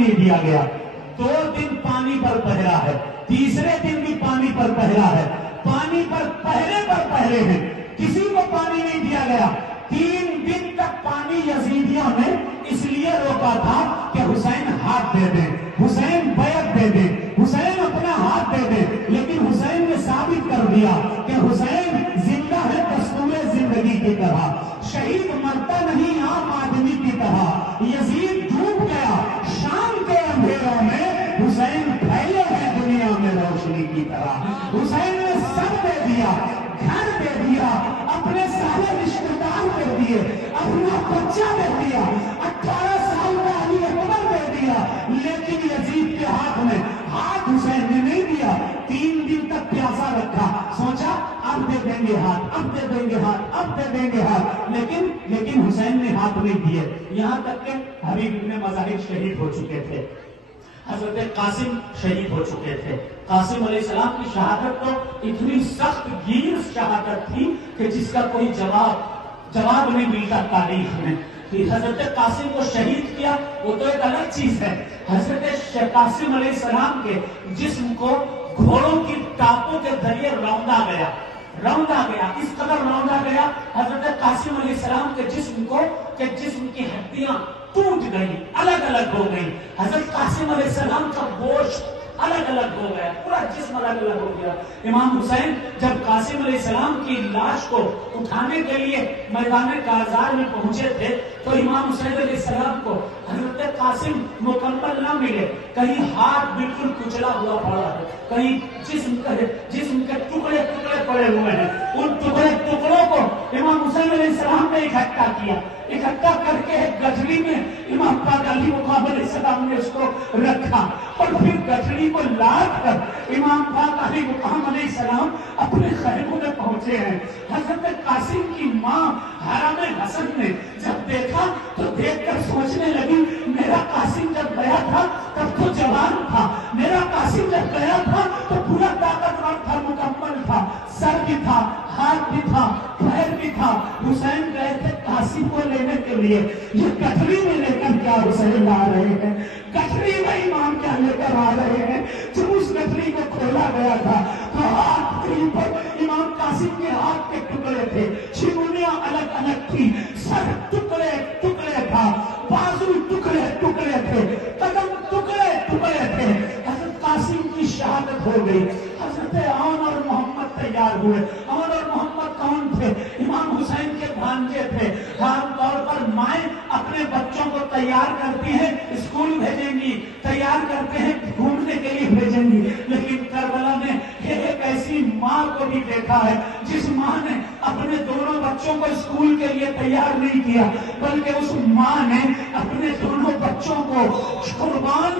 نہیں دیا گیا. 2 دن پانی پر پہرا ہے, تیسرے دن بھی پانی پر پہرا ہے, پانی پر پہرے ہیں, کسی کو پانی نہیں دیا گیا. 3 دن تک پانی یزیدیوں نے اس لیے روکا تھا کہ حسین ہاتھ دے دیں, حسین بیعت دے دیں, حسین اپنا ہاتھ دے دیں. لیکن حسین نے ثابت کر دیا کہ حسین زندہ ہے دستور زندگی کی طرح, شہید مرتا نہیں عام آدمی کی طرح. یزید ڈوب گیا شام کے اندھیروں میں, حسین پھیلے ہیں دنیا میں روشنی کی طرح. حسین نے سب دے دیا, گھر دے دیا, اپنے سارے رشتے دار دے دیے, اپنا بچہ دے دیا, 18 سال کا علی اکبر دے دیا, لیکن یزید کے ہاتھ میں ہاتھ حسین نے نہیں دیا. 3 دن تک پیاسا رکھا, سوچا اب دے دیں گے ہاتھ, اب دے دیں گے ہاتھ, اب دے دیں گے ہاتھ, لیکن حسین نے ہاتھ نہیں دیے. یہاں تک کہ حبیب ابن مظاہر شہید ہو چکے تھے, حضرت قاسم شہید ہو چکے تھے. قاسم علیہ السلام کی شہادت تو اتنی سخت گیر شہادت تھی کہ جس کا کوئی جواب نہیں ملتا تاریخ میں. کہ حضرت قاسم کو شہید کیا وہ تو ایک الگ چیز ہے. حضرت قاسم علیہ السلام کے جسم کو گھوڑوں کی ٹاپوں کے ذریعے روندا گیا, اس قدر روندا گیا حضرت قاسم علیہ السلام کے جسم کو کہ جسم کی ہڈیاں ٹوٹ گئی, الگ الگ ہو گئی. حضرت قاسم علیہ السلام کا گوشت الگ الگ ہو گیا, پورا جسم الگ الگ ہو گیا. امام حسین جب قاسم علیہ السلام کی لاش کو اٹھانے کے لیے میدان کارزار میں پہنچے تھے تو امام حسین علیہ السلام کو حضرت قاسم مکمل نہ ملے, کہیں ہاتھ بالکل کچلا ہوا پڑا ہے, کہیں جسم کے ٹکڑے پڑے ہوئے ہیں. ان ٹکڑوں کو امام حسین علیہ السلام نے اکٹھا کر کے ایک گٹھڑی میں امام پاک علی مقام علیہ السلام نے اس کو رکھا, اور پھر گٹھڑی کو لاد کر امام پاک علی مقام علیہ السلام اپنے خیموں میں پہنچے ہیں. حضرت قاسم کی ماں حرم حسن نے جب دیکھا تو دیکھ کر سوچنے لگی, میرا قاسم جب گیا تھا تب تو جوان تھا, میرا قاسم جب گیا تھا تو پورا طاقتور تھا, مکمل تھا, سر بھی تھا, ہاتھ بھی تھا, پیر بھی تھا. حسین گئے تھے قاسم کو لینے کے لیے, یہ گٹھڑی میں لے کر کیا حسین لا رہے ہیں, گٹھڑی میں امام کیا لے کر آ رہے ہیں. جب اس گٹھڑی کو کھولا گیا تھا تو ہاتھ پر امام قاسم کے ہاتھ کے ٹکڑے تھے, چھمولیاں الگ الگ تھی, سر ٹکڑے تھا, بازو ٹکڑے تھے, قدم ٹکڑے تھے. حضرت قاسم کی شہادت ہو گئی. حضرت عون اور محمد تیار ہوئے. عون اور محمد کون تھے؟ امام حسین کے بھانجے تھے. عام طور پر مائیں اپنے بچوں کو تیار کرتی ہیں, اسکول بھیجیں گی, تیار کرتے ہیں گھومنے کے لیے بھیجیں گی. لیکن کربلا میں ایک ایسی ماں کو بھی دیکھا ہے جس ماں نے اپنے دونوں بچوں کو اسکول کے لیے تیار نہیں کیا, بلکہ اس ماں نے اپنے دونوں بچوں کو قربان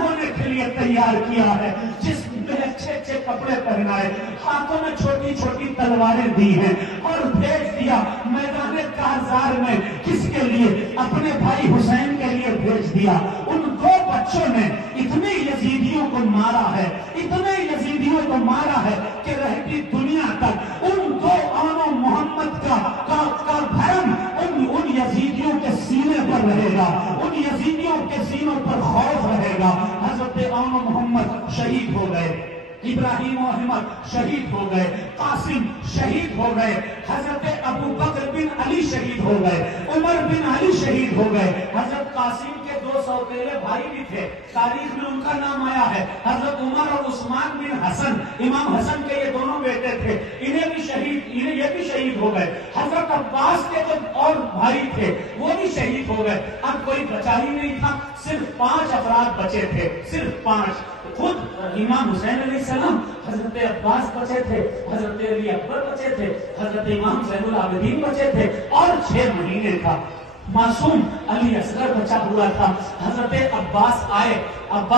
ہونے کے لیے تیار کیا ہے. جس میں اچھے کپڑے پہنائے, ہاتھوں میں چھوٹی چھوٹی تلواریں دی ہیں اور بھیج دیا میدان کارزار میں. کس کے لیے؟ اپنے بھائی حسین کے لیے بھیج دیا. ان 2 بچوں نے اتنے یزیدیوں کو مارا ہے کہ رہتی دنیا تک ان 2 عون و محمد کا بھرم ان یزیدیوں کے سینے پر رہے گا, ان یزیدیوں کے سینوں پر خوف رہے گا. حضرت عون و محمد شہید ہو گئے, ابراہیم و احمد شہید ہو گئے, قاسم شہید ہو گئے, حضرت ابو بکر بن علی شہید ہو گئے, عمر بن علی شہید ہو گئے. حضرت قاسم کے 2 سوتیلے بھائی بھی تھے, تاریخ میں ان کا نام آیا ہے, حضرت عمر اور عثمان بن حسن. امام حسن کے یہ دونوں بیٹے تھے, یہ بھی شہید ہو گئے. حضرت عباس کے جو اور بھائی تھے وہ بھی شہید ہو گئے. اب کوئی بچا ہی نہیں تھا, صرف 5 افراد بچے تھے, صرف 5. خود امام حسین علیہ السلام, حضرت عباس بچے تھے, حضرت علی اکبر بچے تھے, حضرت امام زین العابدین بچے تھے, اور 6 مہینے کا معصوم علی اصغر بچا ہوا تھا. حضرت عباس آئے, عباس